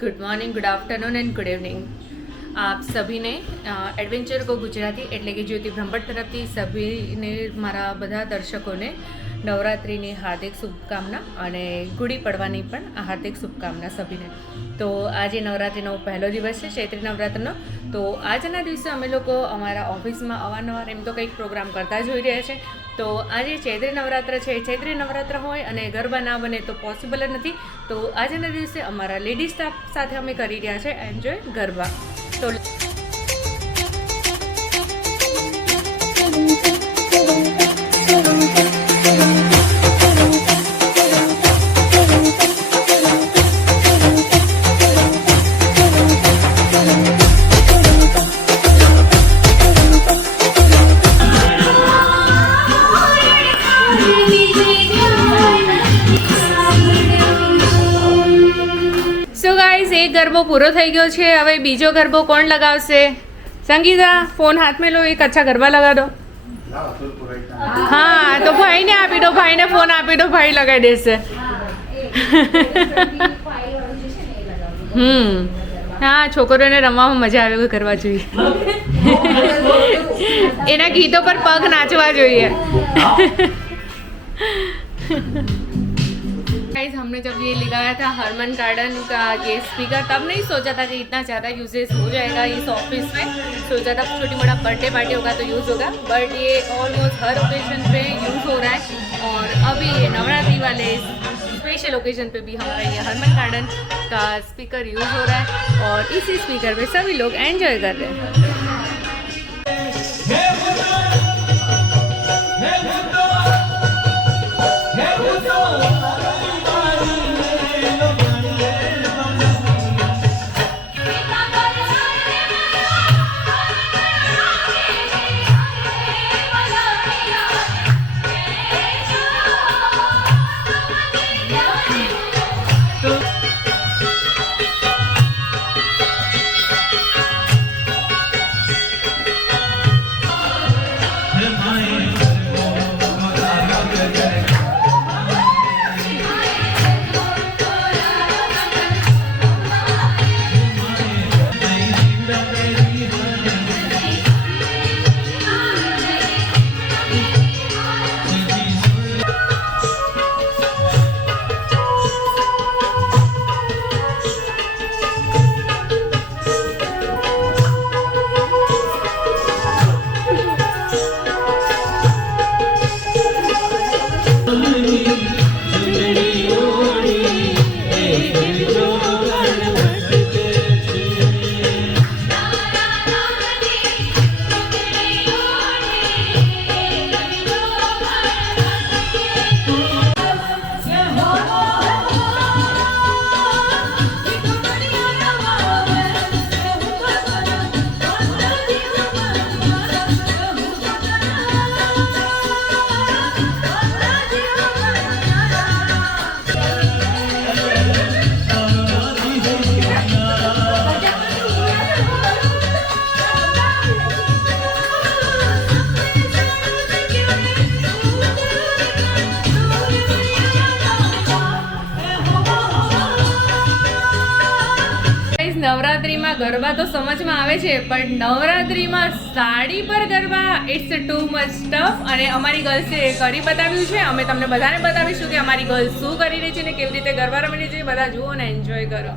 Good morning, good afternoon and good evening. आप सभी ने एडवेंचर को गुजराती એટલે કે જ્યોતિ બ્રહ્મભટ્ટ તરફથી સભીને મારા બધા દર્શકોને નવરાત્રિની હાર્દિક શુભકામના અને ગુડી પડવાની પણ હાર્દિક શુભકામના સભીને। તો આજે નવરાત્રિનો પહેલો દિવસ છે ચૈત્રી નવરાત્રનો। તો આજના દિવસે અમે લોકો અમારા ઓફિસમાં અવારનવાર એમ તો કંઈક પ્રોગ્રામ કરતા જ હોઈ રહ્યા છે। તો આજે ચૈત્રી નવરાત્ર છે, ચૈત્રી નવરાત્ર હોય અને ગરબા ના બને તો પોસિબલ જ નથી। તો આજના દિવસે અમારા લેડીઝ સ્ટાફ સાથે અમે કરી રહ્યા છે એન્જોય ગરબા। તો एक गरबो पूरो થઈ ગયો છે। હવે બીજો ગરબો કોણ લગાવશે? સંગીતા, ફોન હાથ में लो, एक अच्छा गरबा लगा दो। हाँ तो भाई ने આપી દો, ભાઈને ફોન આપી દો, ભાઈ લગાવી દેશે। હા, છોકરીઓને રમવામાં મજા આવે એવું કરવા જોઈએ। એના ગીતો પર પગ નાચવા જોઈએ। गाइस, हमने जब ये लगाया था हरमन गार्डन का ये स्पीकर, तब नहीं सोचा था कि इतना ज़्यादा यूजेस हो जाएगा इस ऑफिस में। सोचा था छोटी मोटा बर्थडे पार्टी होगा तो यूज़ होगा, बट ये ऑलमोस्ट हर ओकेजन पे यूज़ हो रहा है। और अभी ये नवरात्रि वाले स्पेशल ओकेजन पे भी हमारा ये हरमन गार्डन का स्पीकर यूज़ हो रहा है और इसी स्पीकर पे सभी लोग एंजॉय कर रहे हैं। નવરાત્રિમાં ગરબા તો સમજમાં આવે છે, પણ નવરાત્રિમાં સાડી પર garba it's too much tough. અને અમારી ગર્લ્સે કરી બતાવ્યું છે। અમે તમને બધાને બતાવીશું કે અમારી ગર્લ્સ શું કરી રહી છે ને કેવી રીતે ગરબા રમી રહી છે। બધા જુઓ ને એન્જોય કરો।